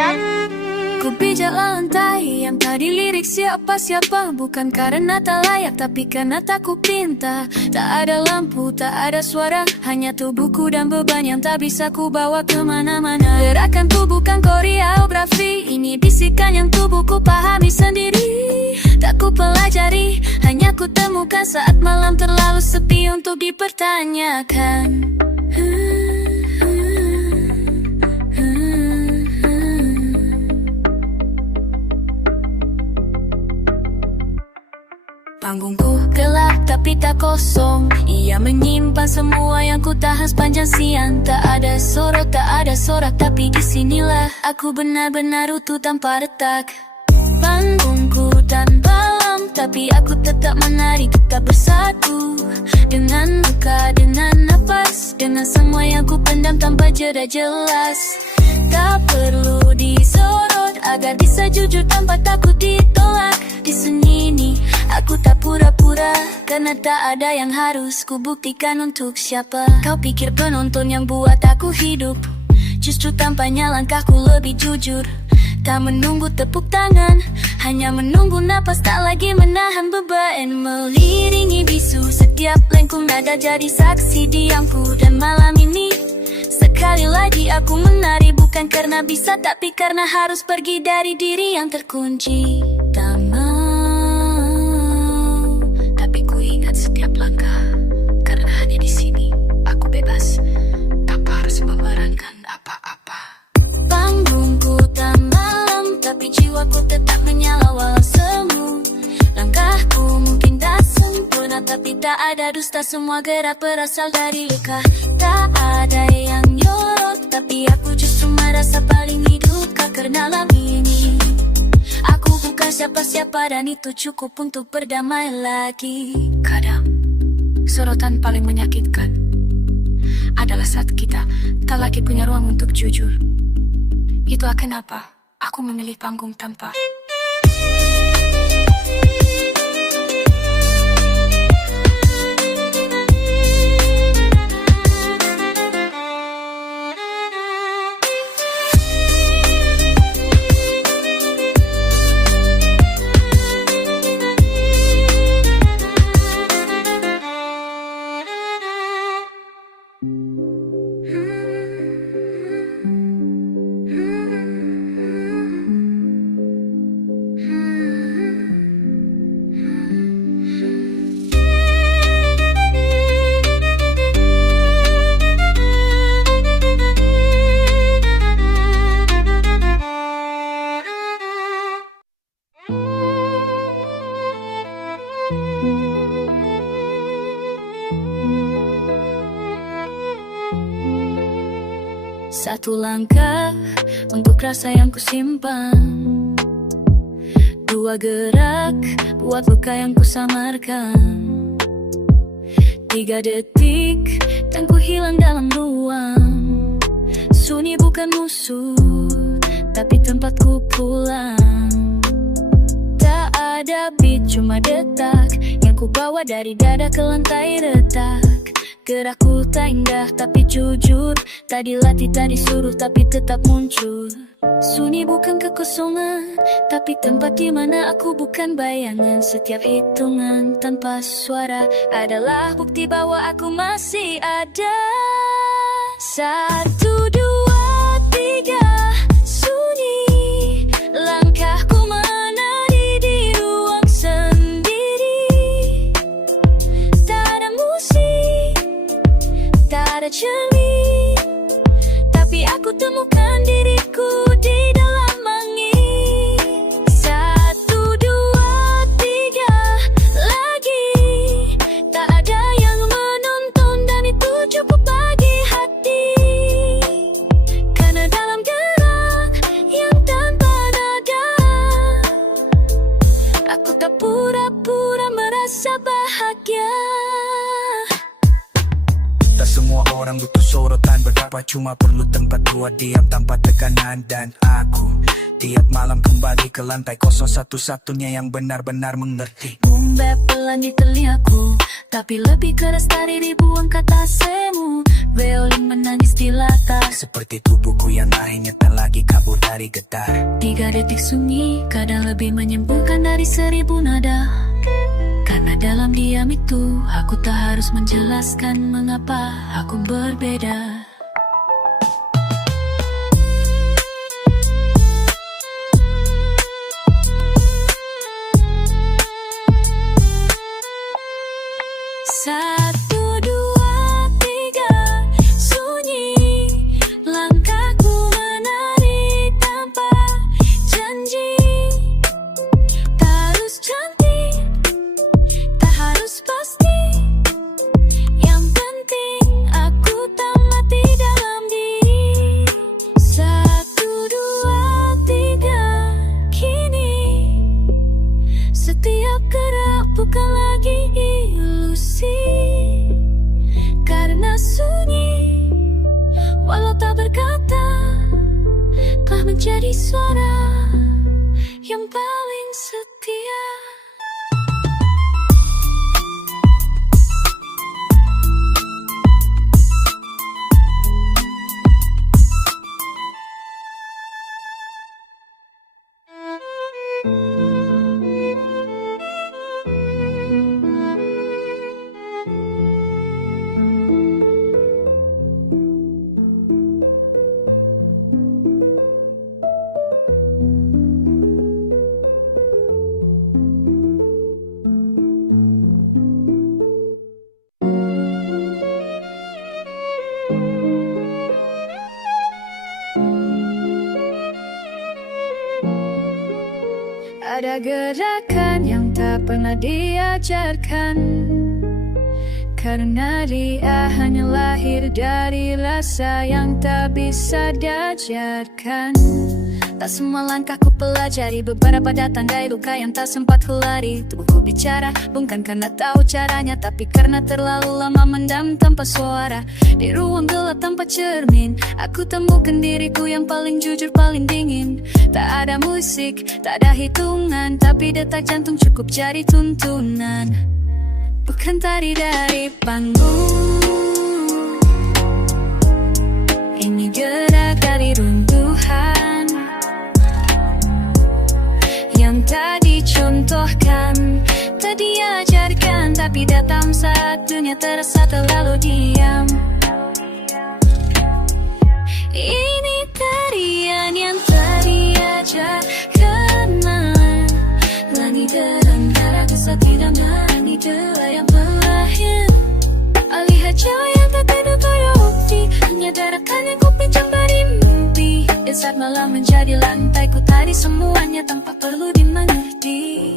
sayang. Ku pijak lantai yang tadi lirik siapa-siapa. Bukan karena tak layak, tapi karena tak ku pinta. Tak ada lampu, tak ada suara, hanya tubuhku dan beban yang tak bisa ku bawa kemana-mana. Gerakanku bukan koreografi, ini bisikan yang tubuhku pahami sendiri. Tak ku pelajari, hanya ku temukan saat malam terlalu sepi untuk dipertanyakan. Panggungku gelap tapi tak kosong, ia menyimpan semua yang ku tahan sepanjang siang. Tak ada sorot, tak ada sorak, tapi disinilah aku benar-benar utuh tanpa retak. Panggungku tanpa lam, tapi aku tetap menari, tetap bersatu. Dengan luka, dengan napas, dengan semua yang ku pendam tanpa jeda jelas. Tak perlu disorot agar bisa jujur tanpa takut ditolak. Di seni ini aku tak pura-pura, karena tak ada yang harus ku buktikan untuk siapa. Kau pikir penonton yang buat aku hidup, justru tampaknya langkahku lebih jujur. Tak menunggu tepuk tangan, hanya menunggu napas, tak lagi menahan beban. Meliringi bisu setiap lengkung nada, jadi saksi diamku. Dan malam ini sekali lagi aku menari, bukan karena bisa, tapi karena harus pergi dari diri yang terkunci. Tak mau, tapi ku ingat setiap langkah, karena hanya di sini aku bebas tanpa harus memerankan apa-apa. Panggungku tak malam, tapi jiwaku tetap menyala walau semu. Langkahku mungkin tak sempurna, tapi tak ada dusta, semua gerak berasal dari luka. Tak ada yang nyorot, tapi aku justru merasa paling hidup karena malam ini. Aku bukan siapa-siapa dan itu cukup untuk berdamai lagi. Kadang sorotan paling menyakitkan adalah saat kita tak lagi punya ruang untuk jujur. Itulah kenapa aku memilih panggung tanpa. Satu langkah untuk rasa yang kusimpan, dua gerak buat luka yang kusamarkan, 3 detik dan ku hilang dalam ruang. Sunyi bukan musuh, tapi tempatku pulang. Tak ada beat, cuma detak yang ku bawa dari dada ke lantai retak. Gerakku tak indah tapi jujur, tak dilatih, tak disuruh, tapi tetap muncul. Sunyi bukan kekosongan, tapi tempat di mana aku bukan bayangan. Setiap hitungan tanpa suara adalah bukti bahwa aku masih ada. 1, 2, 3, sunyi. Langkahku menari di ruang sendiri. Tak ada musik, tak ada cermin, tapi aku temukan diriku di dalam angin. 1, 2, 3, lagi. Tak ada yang menonton dan itu cukup bagi hati. Karena dalam gerak yang tanpa nada, aku tak pura-pura merasa bahagia. Tak semua orang butuh sorotan berapa, cuma perlu tempat buat diam tanpa tekanan. Dan aku tiap malam kembali ke lantai kosong, satu-satunya yang benar-benar mengerti. Boom bap pelan di telingaku, tapi lebih keras dari ribuan kata semu. Violin menangis di latar. Seperti tubuhku yang akhirnya tak lagi kabur dari getar. 3 detik sunyi, kadang lebih menyembuhkan dari 1000 nada. Karena dalam diam itu, aku tak harus menjelaskan mengapa aku berbeda. Satu, dua, tiga, sunyi. Langkahku menari tanpa janji. Tak harus cantik, tak harus pasti. Yang penting aku tak mati dalam diri. Satu, dua, tiga, kini setiap gerak bukan lagi ilusi. Karena sunyi, walau tak berkata, telah menjadi suara yang paling setia. Ada gerakan yang tak pernah diajarkan, karena dia hanya lahir dari rasa yang tak bisa diajarkan. Tak semua langkahku pelajari, beberapa datang dari luka yang tak sempat kulari. Tubuhku bicara, bukan karena tahu caranya, tapi karena terlalu lama mendam tanpa suara. Di ruang gelap tanpa cermin, aku temukan diriku yang paling jujur, paling dingin. Tak ada musik, tak ada hitungan, tapi detak jantung cukup jadi tuntunan. Bukan tari dari panggung, ini gerak dari runtuhan yang tak dicontohkan, tak diajarkan, tapi datang saat dunia terasa terlalu diam. Ini tarian yang tak diajarkan, langit terantara kesatirangan. Itulah yang berakhir. Lihat cewek yang tak tidur terbukti, hanya darahkan yang ku pinjam dari mimpi. Di saat malam menjadi lantai, ku tari semuanya tanpa perlu dimengerti.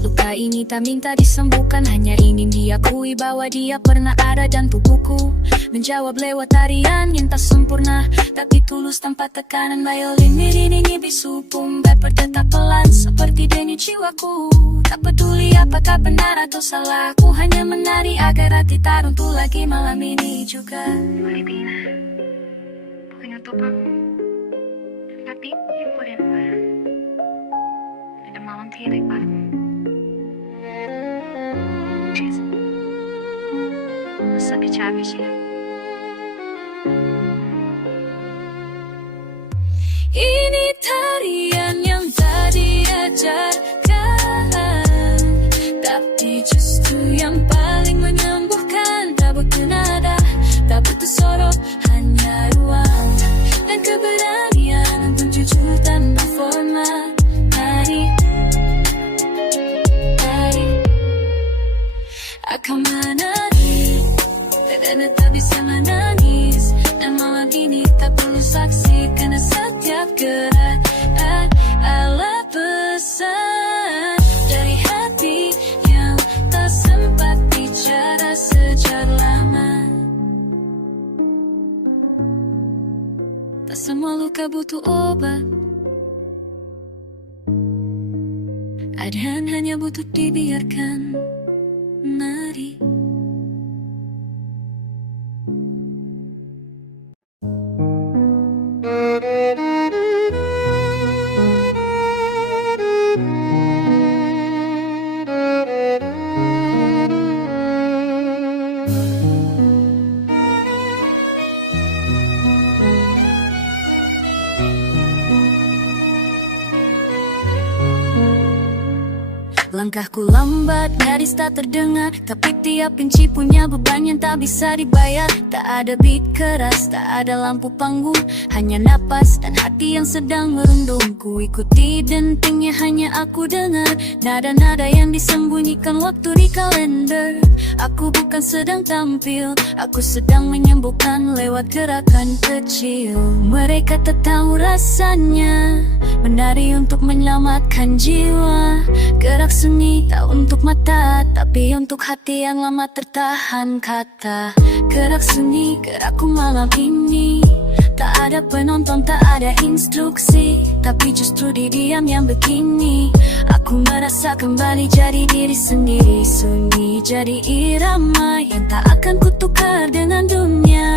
Luka ini tak minta disembuhkan, hanya ingin diakui bahwa dia pernah ada dan tubuhku menjawab lewat tarian yang tak sempurna, tapi tulus tanpa tekanan. Violin miringi bisu pumbat berdetak pelan seperti denyut jiwaku. Tak peduli apakah benar atau salah, aku hanya menari agar hati tak runtuh lagi malam ini juga. Filipina, bukan untuk aku, tapi ibu dan bapak. Ada malam tirik pak. Sabi cabi sih. Ini tarian yang tak diajarkan, tapi justru yang paling menyembuhkan. Tak butuh nada, tak butuh sorot, hanya ruang dan keberanian untuk jujur tanpa format. Tari akan menari, dan tak bisa menangis. Dan malam ini tak perlu saksi, karena setiap gerak adalah pesan dari hati yang tak sempat bicara sejak lama. Tak semua luka butuh obat, ada hanya butuh dibiarkan. Mari. Langkahku lambat, nyaris tak terdengar, tapi tiap inci punya beban yang tak bisa dibayar. Tak ada beat keras, tak ada lampu panggung, hanya napas dan hati yang sedang merundung. Ku ikuti dentingnya, hanya aku dengar nada-nada yang disembunyikan waktu di kalender. Aku bukan sedang tampil, aku sedang menyembuhkan lewat gerakan kecil. Mereka tak tahu rasanya menari untuk menyelamatkan jiwa. Gerak seni tak untuk mata, tapi untuk hati yang lama tertahan kata. Gerak seni, gerakku malam ini. Tak ada penonton, tak ada instruksi, tapi justru di diam yang begini aku merasa kembali jadi diri sendiri. Sunyi jadi irama yang tak akan kutukar dengan dunia,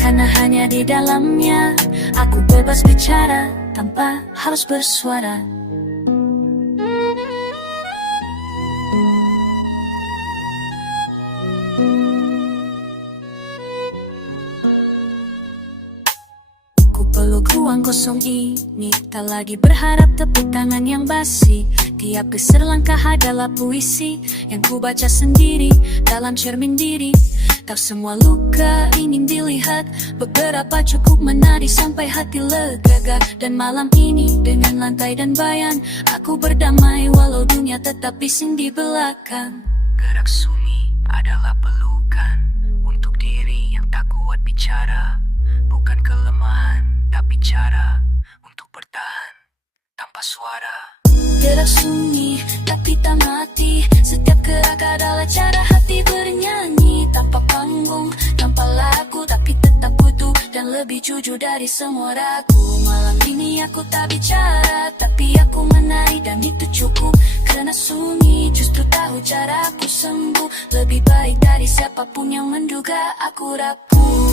karena hanya di dalamnya aku bebas bicara tanpa harus bersuara. Peluk ruang kosong ini, tak lagi berharap tepuk tangan yang basi. Tiap geser langkah adalah puisi yang ku baca sendiri dalam cermin diri. Tak semua luka ingin dilihat, beberapa cukup menari sampai hati lega. Dan malam ini dengan lantai dan bayan, aku berdamai walau dunia tetap bising di belakang. Gerak sunyi adalah pelukan untuk diri yang tak kuat bicara. Bukan kelemahan, tapi cara untuk bertahan tanpa suara. Gerak sunyi, tapi tak mati. Setiap gerak adalah cara hati bernyanyi. Tanpa panggung, tanpa lagu, tapi tetap utuh dan lebih jujur dari semua ragu. Malam ini aku tak bicara, tapi aku menari dan itu cukup. Karena sunyi justru tahu caraku sembuh. Lebih baik dari siapapun yang menduga aku rapuh.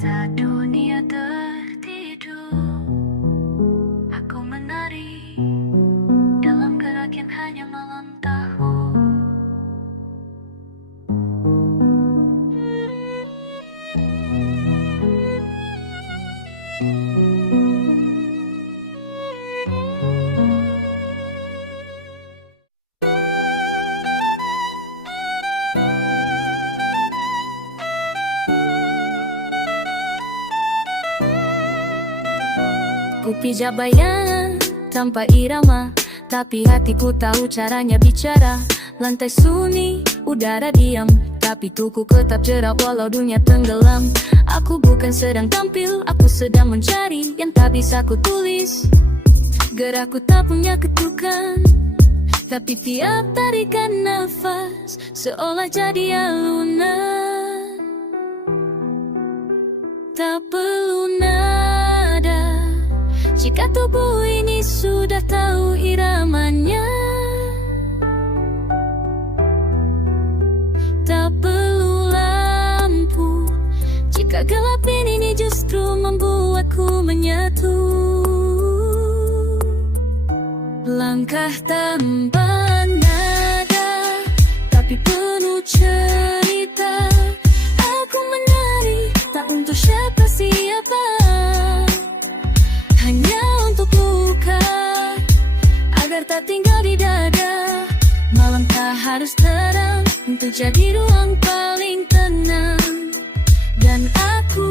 Saat dunia tertidur, aku menari dalam gerak yang hanya malam tahu. Ku pijak bayangan tanpa irama, tapi hatiku tahu caranya bicara. Lantai sunyi, udara diam, tapi tuku tetap jerak walau dunia tenggelam. Aku bukan sedang tampil, aku sedang mencari yang tak bisa ku tulis. Gerakku tak punya ketukan, tapi tiap tarikan nafas seolah jadi alunan. Tak perlu nada jika tubuh ini sudah tahu iramanya. Tak perlu lampu jika gelap ini justru membuatku menyatu. Langkah tanpa nada, tapi penuh cerita. Aku menari tak untuk siapa-siapa, hanya untuk luka, agar tak tinggal di dada. Malam tak harus terang untuk jadi ruang paling tenang. Dan aku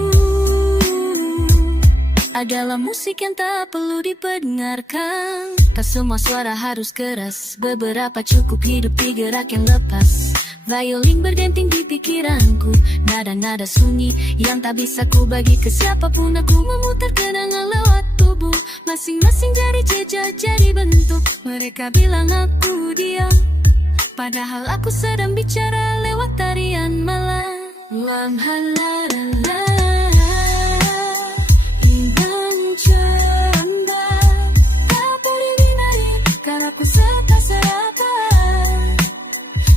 adalah musik yang tak perlu dipendengarkan. Tak semua suara harus keras, beberapa cukup hidup di gerak yang lepas. Violin berdenting di pikiranku, nada-nada sunyi yang tak bisa ku bagi ke siapapun. Aku memutar kenangan lewat tubuh, masing-masing jari jejak jadi bentuk. Mereka bilang aku diam, padahal aku sedang bicara lewat tarian malam. Lam-ha-la-la-la, indah canda, tak boleh dinari karena ku serta serata.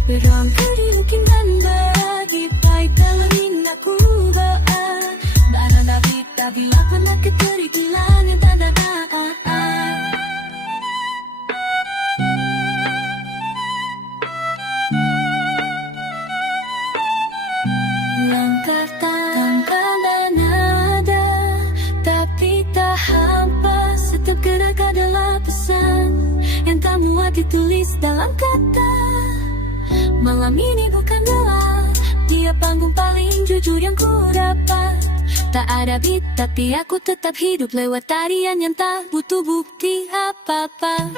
Berangku diukin dan bagi pahit dalam indahku ba'a. Barang kuat ditulis dalam kata. Malam ini bukan gelap, dia panggung paling jujur yang ku dapat. Tak ada beat tapi aku tetap hidup lewat tarian yang tak butuh bukti apa-apa.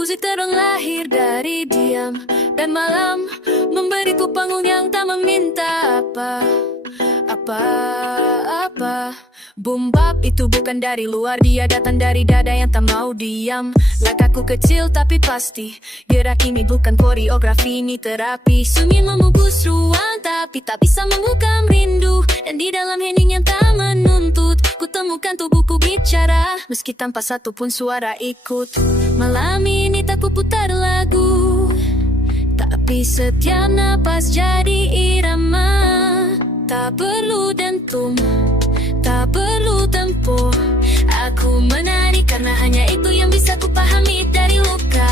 Musik terlahir dari diam dan malam, memberiku panggung yang tak meminta apa-apa. Boom bap itu bukan dari luar, dia datang dari dada yang tak mau diam. Langkahku kecil tapi pasti, gerak ini bukan koreografi, ini terapi. Sunyi membungkus ruang tapi tak bisa mengukam rindu. Dan di dalam hening yang tak menuntut, ku temukan tubuhku bicara, meski tanpa satu pun suara ikut. Malam ini tak ku putar lagu, tapi setiap napas jadi irama. Tak perlu dentum, tak perlu tempo, aku menari karena hanya itu yang bisa ku pahami dari luka.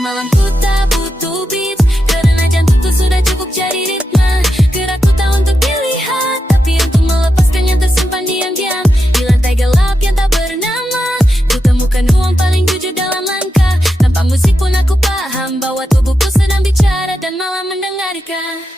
Malamku tak butuh beat, karena jantungku sudah cukup jadi ritme. Gerakku tak untuk dilihat, tapi untuk melepaskan yang tersimpan diam-diam. Di lantai gelap yang tak bernama, ku temukan ruang paling jujur dalam langkah. Tanpa musik pun aku paham bahwa tubuhku sedang bicara dan malah mendengarkan.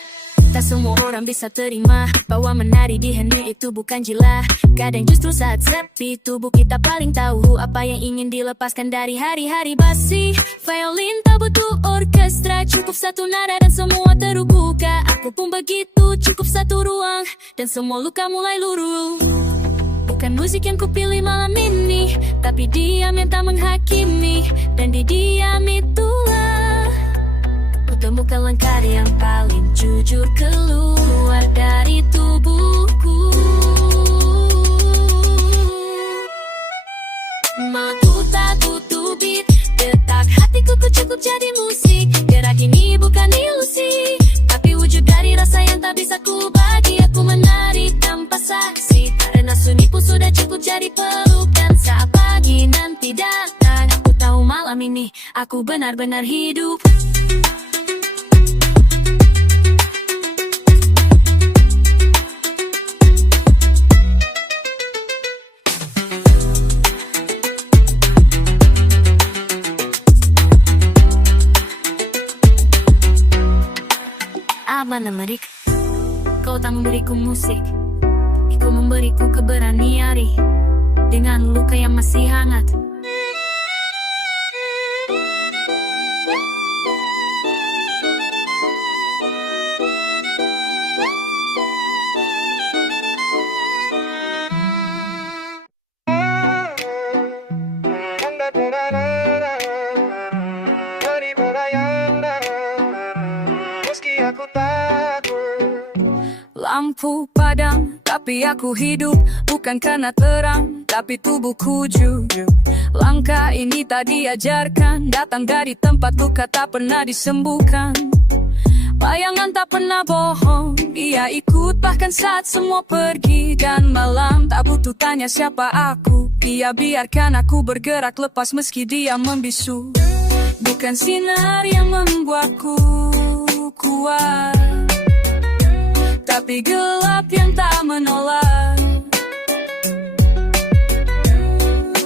Tak semua orang bisa terima bahwa menari di hening itu bukan gila. Kadang justru saat sepi, tubuh kita paling tahu apa yang ingin dilepaskan dari hari-hari basi. Violin tak butuh orkestra, cukup satu nada dan semua terbuka. Aku pun begitu, cukup satu ruang dan semua luka mulai luruh. Bukan musik yang kupilih malam ini, tapi diam yang tak menghakimi. Dan di diam itulah temukan langkah yang paling jujur keluar dari tubuhku. Malamku tak butuh beat, detak hatiku ku cukup jadi musik. Gerak ini bukan ilusi, tapi wujud dari rasa yang tak bisa ku bagi. Aku menari tanpa saksi, karena sunyi pun sudah cukup jadi peluk. Dan saat pagi nanti datang, aku tahu malam ini aku benar-benar hidup. Apa nama dik? Kau tak memberiku musik, kau memberiku keberanian dengan luka yang masih hangat. Lampu padam, tapi aku hidup. Bukan karena terang, tapi tubuhku jujur. Langkah ini tak diajarkan, datang dari tempat luka tak pernah disembuhkan. Bayangan tak pernah bohong, dia ikut bahkan saat semua pergi. Dan malam tak butuh tanya siapa aku, dia biarkan aku bergerak lepas meski dia membisu. Bukan sinar yang membuatku kuat, tapi gelap yang tak menolak.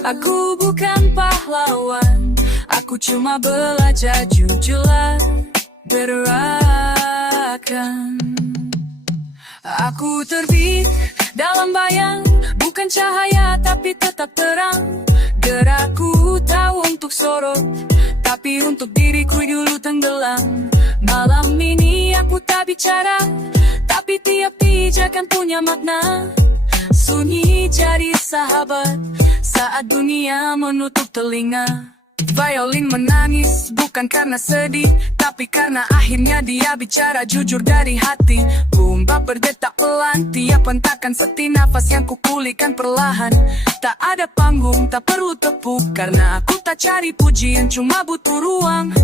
Aku bukan pahlawan, aku cuma belajar jujurlah gerakan. Aku terbit dalam bayang, bukan cahaya tapi tetap terang. Gerakku tahu untuk sorot, tapi untuk diriku dulu tenggelam. Malam ini aku tak bicara, tapi tiap pijakan punya makna. Sunyi jadi sahabat saat dunia menutup telinga. Violin menangis bukan karena sedih, tapi karena akhirnya dia bicara jujur dari hati. Bumba berdetak pelan, tiap hentakan seti nafas yang kupulihkan perlahan. Tak ada panggung, tak perlu tepuk, karena aku tak cari pujian, cuma butuh ruang.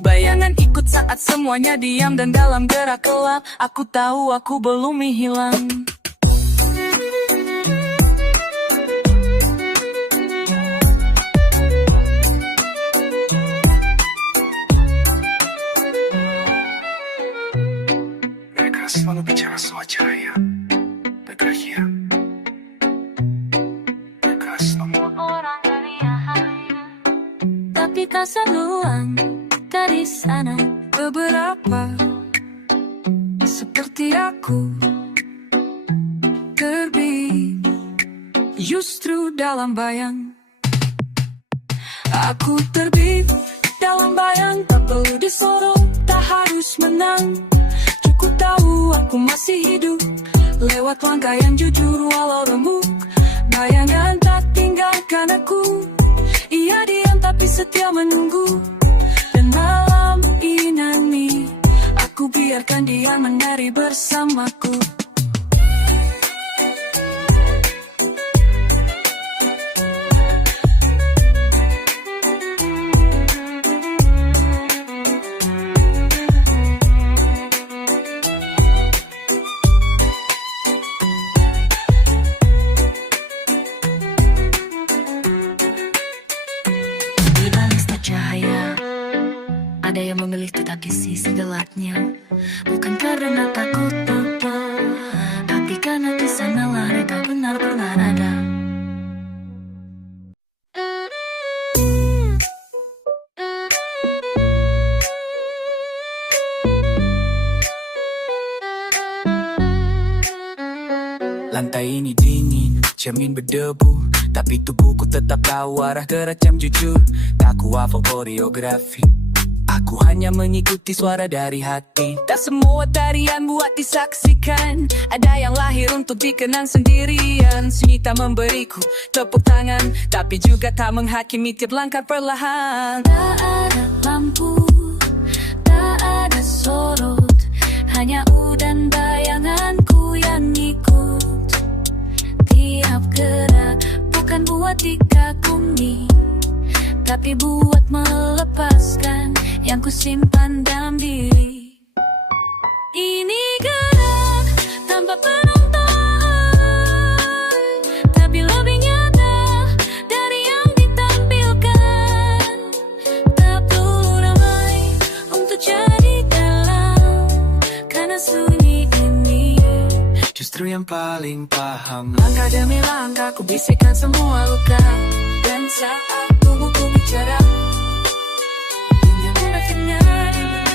Bayangan ikut saat semuanya diam, dan dalam gerak gelap aku tahu aku belum hilang. Selalu bicara soal cahaya, berakhir. Mereka semua Orang dunia hanya, tapi tak seruang dari sana. Beberapa seperti aku terbit justru dalam bayang. Aku terbit dalam bayang, tak perlu disorot, tak harus menang. Cukup tahu aku masih hidup lewat langkah yang jujur walau remuk. Bayangan tak tinggalkan aku, ia diam tapi setia menunggu. Dan malam ini aku biarkan dia menari bersamaku. Cahaya, ada yang memilih tetap di sisi gelapnya, bukan karena takut apa, tapi karena di sanalah mereka benar-benar ada. Lantai ini dingin, cermin berdebu, tapi tubuhku tetap tahu arah gerak jam jujur. Tak ku hafal koreografi, aku hanya mengikuti suara dari hati. Tak semua tarian buat disaksikan, ada yang lahir untuk dikenang sendirian. Sunyi tak memberiku tepuk tangan, tapi juga tak menghakimi tiap langkah perlahan. Tak ada lampu, tak ada sorot, hanya udan bayanganku yang ikut. Tiap gerak bukan buat dikagumi, tapi buat melepaskan yang kusimpan dalam diri. Ini gerak tanpa penonton, tapi lebih nyata dari yang ditampilkan. Tak perlu ramai untuk jadi dalam, karena sunyi ini Justru yang paling paham. Langkah demi langkah ku bisikkan semua luka, dan saat tubuhku bicara, dunia berakhirnya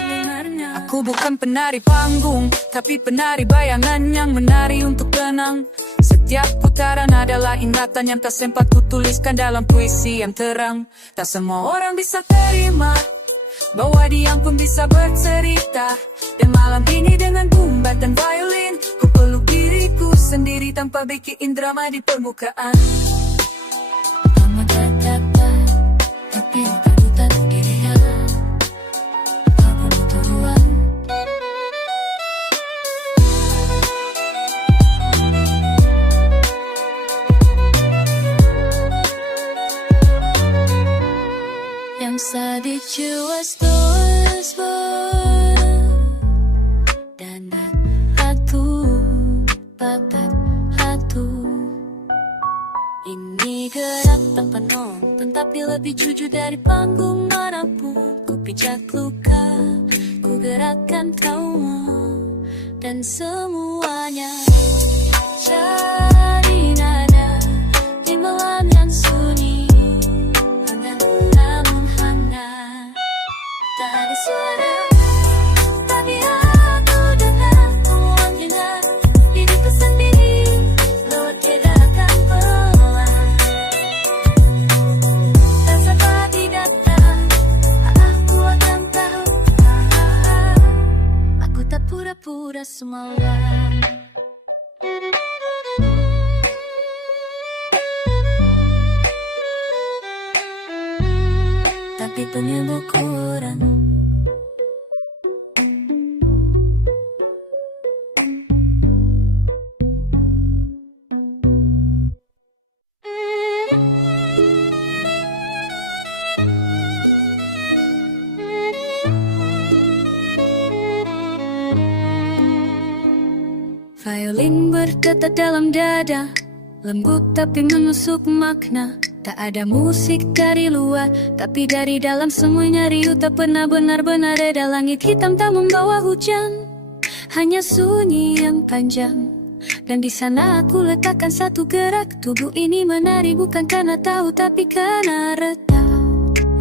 dengarnya. Aku bukan penari panggung, tapi penari bayangan yang menari untuk tenang. Setiap putaran adalah ingatan yang tak sempat ku tuliskan dalam puisi yang terang. Tak semua orang bisa terima bahwa diam pun bisa bercerita. Dan malam ini dengan bumba dan violin, ku peluk diriku sendiri tanpa bikin drama di permukaan. Lama tak dapat, tapi tak buta dirinya. Tak butuh ruang. Yang sedih was dan hatu. Ini gerak tanpa nonton, tapi lebih jujur dari panggung manapun. Ku pijak luka, ku gerakkan trauma, dan semuanya jadi nada di malam yang sunyi. Namun hangat, tak ada suara, tapi aku dengar ruang dengar diriku sendiri lewat gerakan pelan. Dan seperti datang, aku akan tahu, aku tak pura-pura semalam. penyebab orang. Violin berdetak dalam dada, lembut tapi menusuk makna. Tak ada musik dari luar, tapi dari dalam semuanya riuh. Tak pernah benar-benar reda. Langit hitam tak membawa hujan, hanya sunyi yang panjang. Dan di sana aku letakkan satu gerak. Tubuh ini menari bukan karena tahu, tapi karena reda.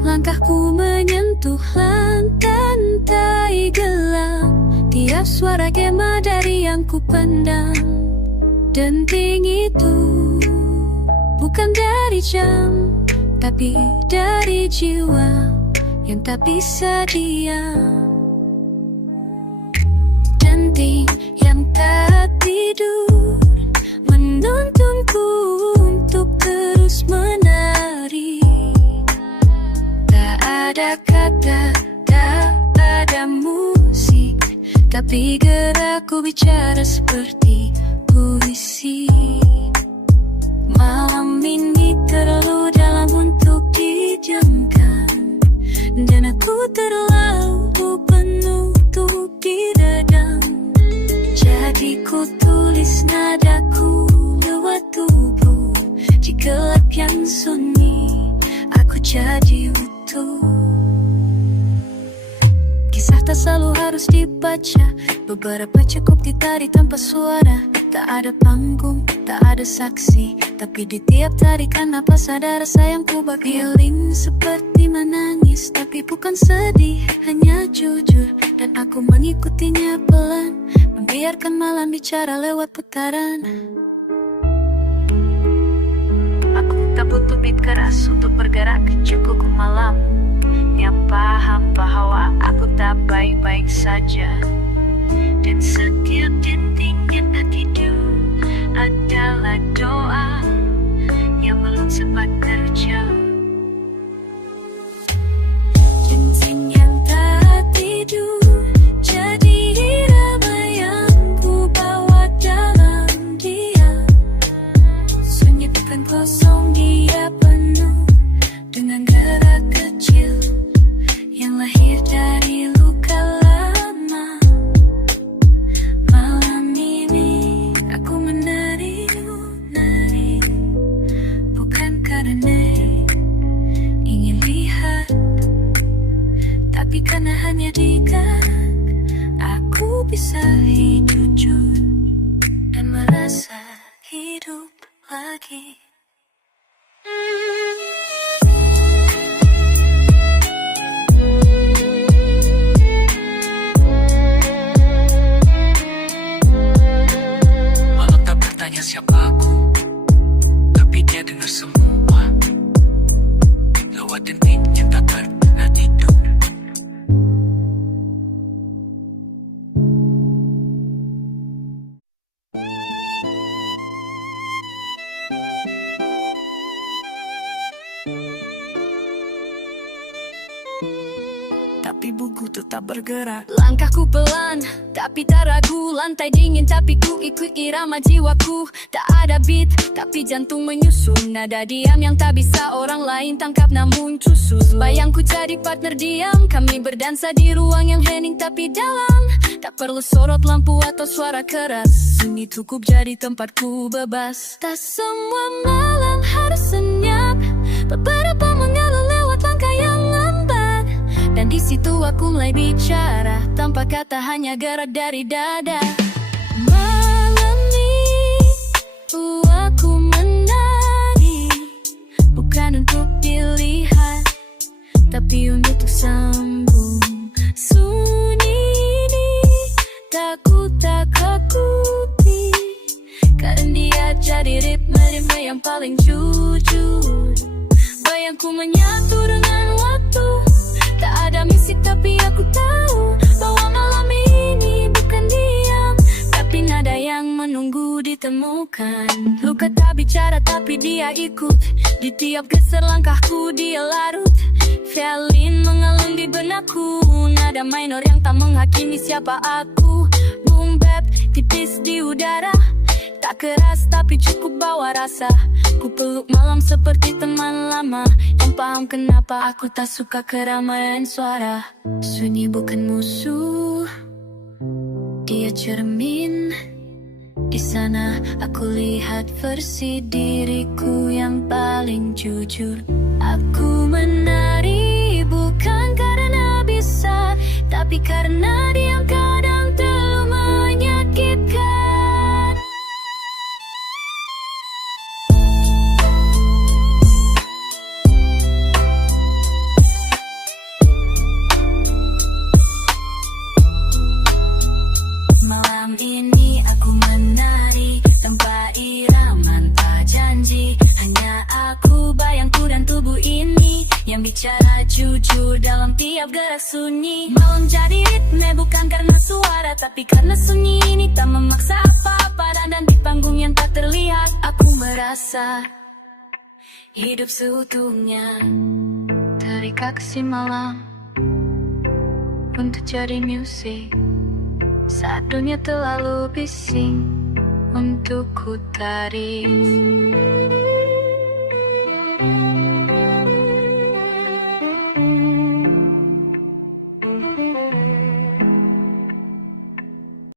Langkahku menyentuh lantai gelap. Tiap suara gema dari yang ku pendam. Denting itu bukan dari jam, tapi dari jiwa yang tak bisa diam. Denting yang tak tidur menuntunku untuk terus menari. Tak ada kata, tak ada musik, tapi gerakku bicara seperti puisi. Malam ini terlalu dalam untuk didiamkan, dan aku terlalu penuh untuk diredam. Jadi ku tulis nadaku lewat tubuh. Di gelap yang sunyi, aku jadi utuh. Kisah tak selalu harus dibaca, beberapa cukup ditari tanpa suara. Tak ada panggung, tak ada saksi, tapi di tiap tarikan napas ada rasa yang ku bagi. Healing seperti menangis, tapi bukan sedih, hanya jujur. Dan aku mengikutinya pelan, membiarkan malam bicara lewat putaran. Aku tak butuh beat keras untuk bergerak, cukup malam yang paham bahwa aku tak baik-baik saja. Dan setiap denting yang tak tidur adalah doa yang belum sempat terjawab. Denting yang tak tidur jadi irama yang ku bawa dalam diam. Sunyi bukan kosong, dia penuh dengan gerak kecil yang lahir dari luka lama. Malam ini aku menari, bukan karena ingin lihat, tapi karena hanya digerak aku bisa hidup jujur dan merasa hidup lagi. Malam tak bertanya siapa aku, tapi dia dengar semua lewat denting yang tak pernah tidur. Tapi buku tetap bergerak. Langkahku pelan, tapi tak ragu. Lantai dingin, tapi ku ikut irama jiwaku. Tak ada beat, tapi jantung menyusun. Nada diam yang tak bisa orang lain tangkap, namun khusus. Bayangku jadi partner diam, kami berdansa di ruang yang hening tapi dalam. Tak perlu sorot lampu atau suara keras, sunyi cukup jadi tempatku bebas. Tak semua malam harus senyap, beberapa mengalir lewat langkah yang lambat. Dan di situ aku mulai bicara tanpa kata, hanya gerak dari dada. Malam ini aku menari, bukan untuk dilihat, tapi untuk sambung. Sunyi ini tak ku takuti, karena dia jadi ritme yang paling jujur. Bayangku menyatu dengan waktu. Tak ada misi tapi aku tahu bahwa malam ini bukan diam, tapi nada yang menunggu ditemukan. Luka tak bicara tapi dia ikut. Di tiap geser langkahku dia larut. Violin mengalun di benakku. Nada minor yang tak menghakimi siapa aku. Boom bap tipis di udara. Tak keras tapi cukup bawa rasa. Ku peluk malam seperti teman lama yang paham kenapa aku tak suka keramaian suara. Sunyi bukan musuh, dia cermin. Di sana aku lihat versi diriku yang paling jujur. Aku menari bukan karena bisa, tapi karena diam kadang terlalu menyakitkan. Malam ini aku menari tanpa irama, tanpa janji. Hanya aku, bayangku dan tubuh ini yang bicara jujur dalam tiap gerak sunyi. Malam jadi ritme bukan karena suara, tapi karena sunyi ini tak memaksa apa-apa. Dan di panggung yang tak terlihat aku merasa hidup seutuhnya. Terikat si malam untuk jadi musik. Saat dunia terlalu bising untuk ku tarik.